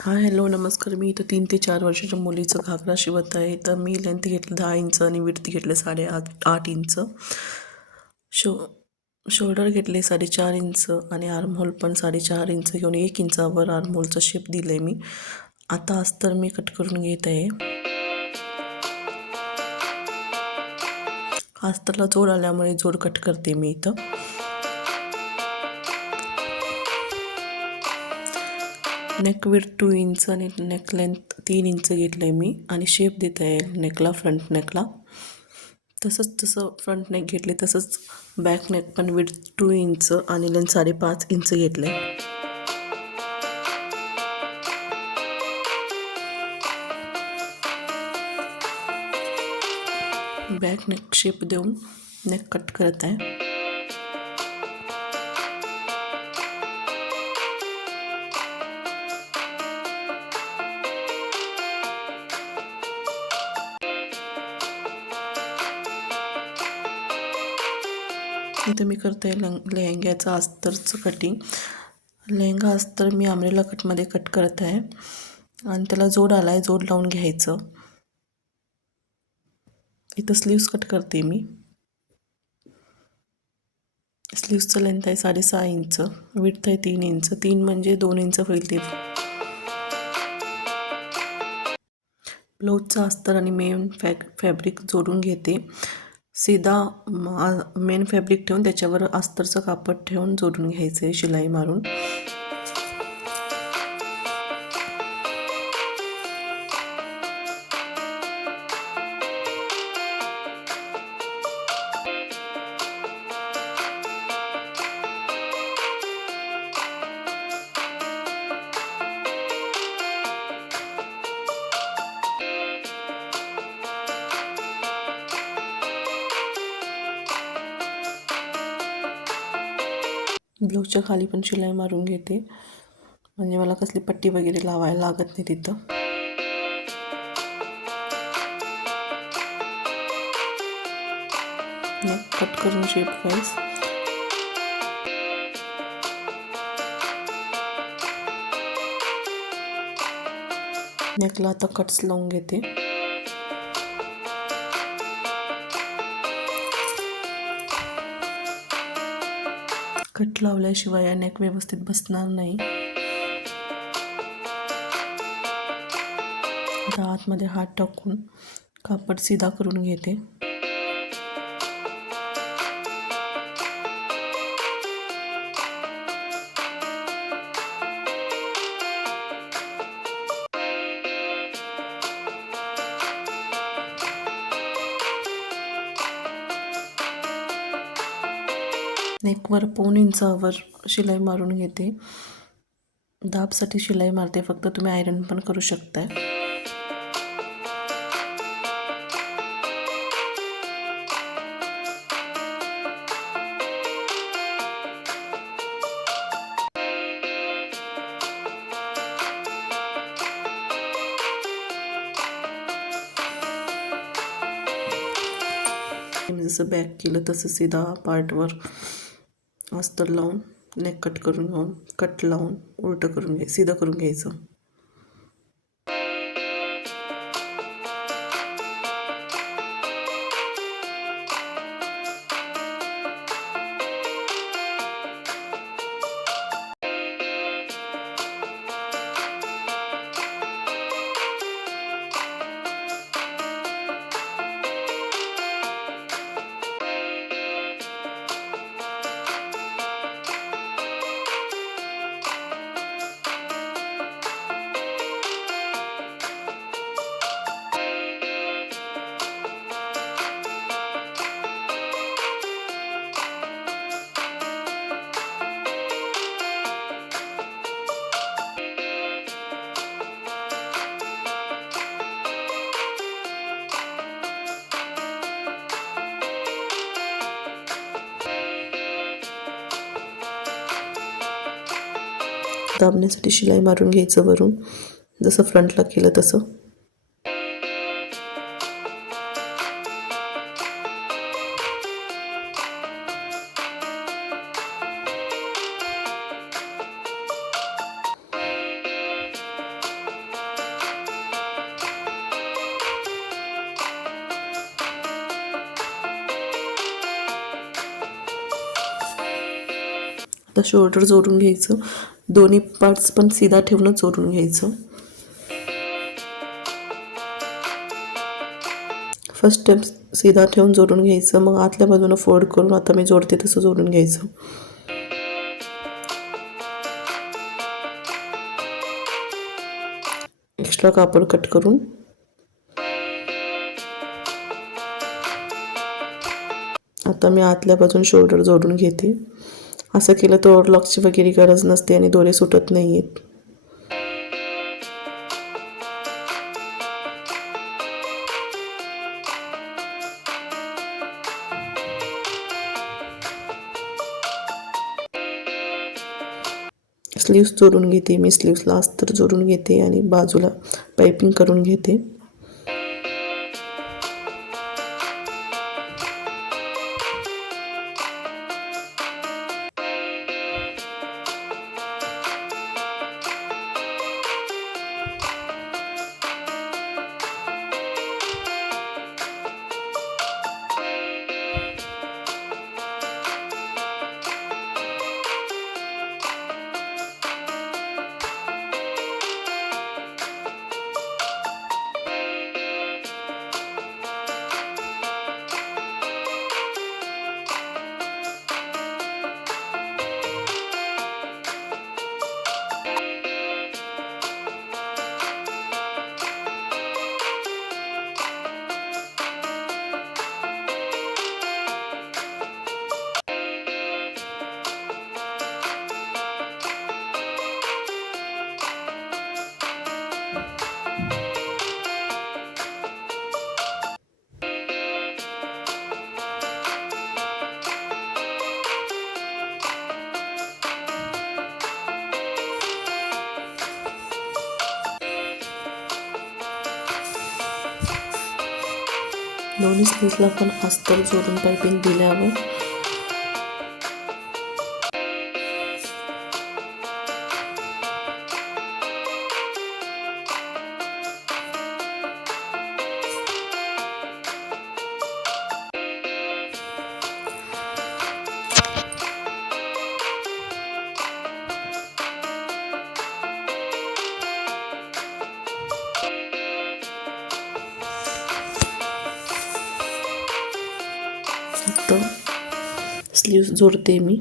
Hi hello नमस्कार. मी इथं 3 ते 4 वर्षाच्या मुलीचं घागरा शिवत आहे. तर मी लेंथ घेतलं 10 इंच आणि विड्थ घेतले 8.5 इंच. शो शोल्डर घेतले 4.5 इंच आणि आर्महोल पण 4.5 इंच घेऊन 1 इंचावर आर्महोलचा शेप दिले मी. आता अस्तर मी कट करून घेत आहे. अस्तरला जोड आल्यामुळे जोड कट करते मी इथं. नेक विड्थ 2 इंच आणि नेक लेंथ 3 इंच घेतलं मी आणि शेप देत आहे नेकला, फ्रंट नेकला. तसं फ्रंट नेक घेतले तसंच बॅक नेक पण विड्थ 2 इंच आणि लेंथ 5.5 इंच घेतले. बॅक नेक शेप देऊन नेक कट करत आहे. इथं मी करते लेहंग्याचं अस्तरचं कटिंग. लेहंगा अस्तर मी अम्ब्रेला कटमध्ये कट करत आहे आणि त्याला जोड आला आहे, जोड लावून घ्यायचं. इथं स्लीव्स कट करते मी. स्लीव्सचं लेंथ आहे 6.5 इंच, विड्थ आहे 3 इंच. 3 म्हणजे 2 इंच होईल ते. ब्लाऊजचं अस्तर आणि मेन फॅब्रिक जोडून घेते. सीधा मेन फॅब्रिक ठेवून त्याच्यावर अस्तरचं कापड ठेवून जोडून घ्यायचं आहे शिलाई मारून. ब्लाऊजच्या खाली पण शिलाई मारून घेते, म्हणजे मला कसली पट्टी वगैरे लावायला लागत नाही तिथं. नेक कट करून शेप वाईज नेकला आता कट्स लावून घेते. कट लावल्याशिवाय या नेक व्यवस्थित बसणार नाही. आता आतमध्ये हात टाकून कापड सीधा करून घेते. नेकवर 1.5 इंचावर शिलाई मारून घेते. दाबसाठी शिलाई मारते, फक्त तुम्ही आयरन पण करू शकताय. जसं बॅक केलं तसं सीधा पार्टवर अस्तर लावून नेक कट करून घेऊन कट लावून उलटं करून सीधं करून घ्यायचं. दाबण्यासाठी शिलाई मारून घ्यायचं वरून, जसं फ्रंटला केलं तसं. आता शोल्डर जोडून घ्यायचं. दोन्ही पार्ट्स पण सीधा ठेवूनच जोडून घ्यायचं. फर्स्ट स्टेप सीधा ठेवून जोडून घ्यायचं, मग आतल्या बाजूनं फोल्ड करून आता मी जोडते तसं जोडून घ्यायचं. एक्स्ट्रा कापड कट करून आता मी आतल्या बाजून शोल्डर जोडून घेते. असं केलं तर ओव्हरलॉकची वगैरे गरज नसते आणि दोरे सुटत नाही आहेत. स्लीव्स जोडून घेते मी. स्लीव्सला अस्तर जोडून घेते आणि बाजूला पायपिंग करून घेते. दोन्ही स्लीव्सला पण अस्तर जोडून पायपिंग दिल्यावर स्लीव्स जोडते मी.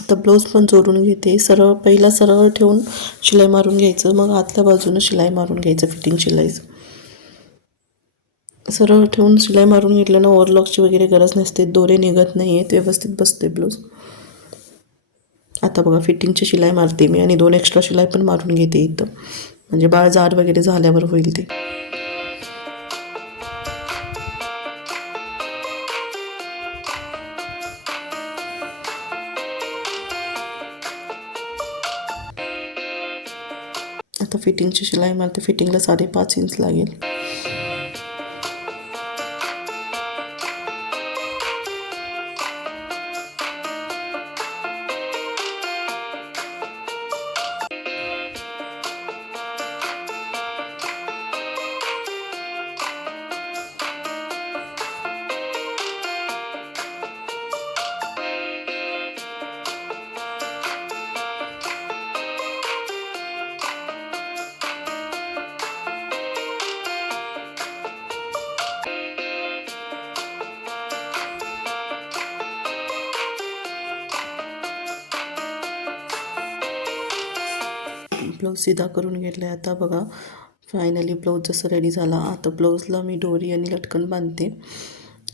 आता ब्लाऊज पण जोडून घेते. पहिला सरळ ठेवून शिलाई मारून घ्यायचं, मग आतल्या बाजूनं शिलाई मारून घ्यायचं. फिटिंग शिलाई सरळ ठेवून शिलाई मारून घेतलं ना ओव्हरलॉकची वगैरे गरज नसते. दोरे निघत नाही आहेत, व्यवस्थित बसते ब्लाऊज. आता बघा फिटिंगची शिलाई मारते मी आणि 2 एक्स्ट्रा शिलाई पण मारून घेते इथं, म्हणजे बाळ जाड वगैरे झाल्यावर होईल ते. आता फिटिंगची शिलाई मारते. फिटिंगला 5.5 इंच लागेल. ब्लाऊज सीधा करून घेतला आहे. आता बघा फायनली ब्लाऊज जसं रेडी झाला. आता ब्लाऊजला मी दोरी आणि लटकन बांधते.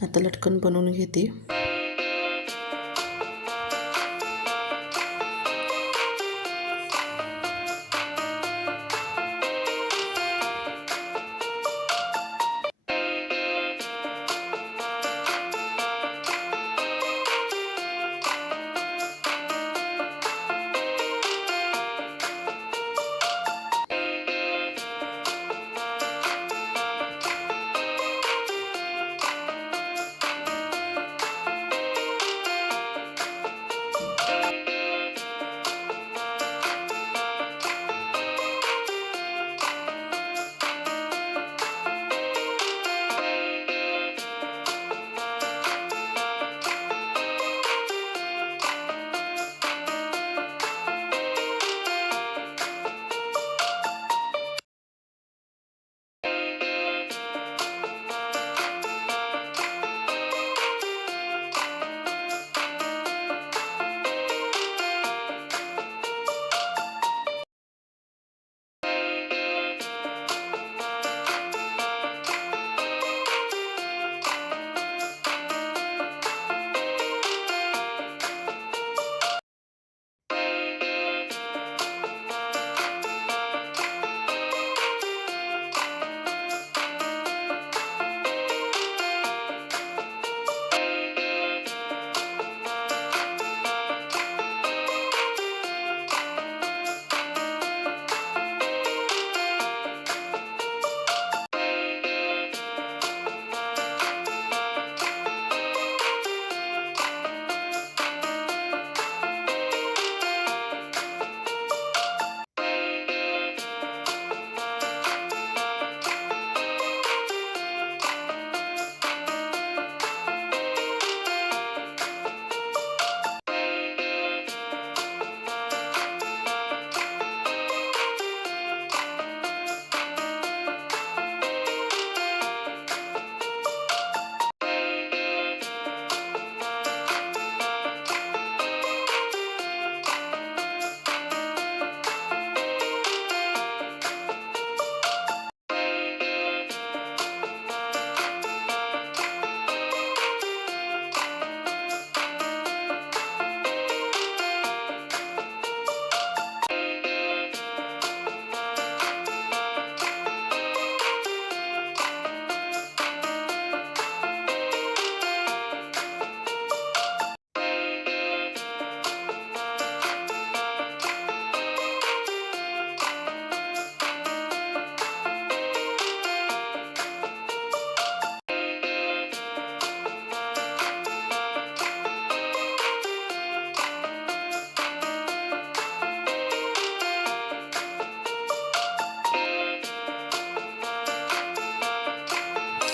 आता लटकन बनवून घेते.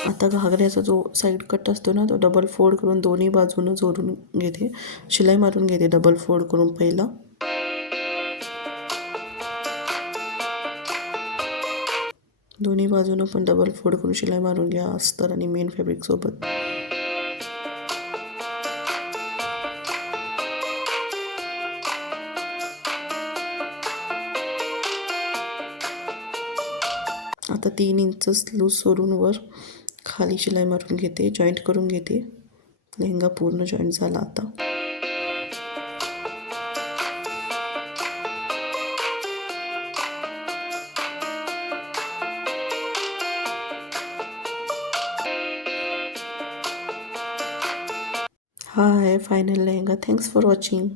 आता घागऱ्याचा जो साईड कट असतो ना, तो डबल फोल्ड करून दोन्ही बाजूनं जोडून घेते. शिलाई मारून घेते डबल फोल्ड करून पहिला. दोन्ही बाजूनं पण डबल फोल्ड करून शिलाई मारून घ्या अस्तर आणि मेन फॅब्रिक सोबत. आता 3 इंच लूज सोडून वर खाली शिलाई मारून घेते, जॉईंट करून घेते. लेहंगा पूर्ण जॉईंट झाला आता. हा आहे final lehenga. Thanks for watching.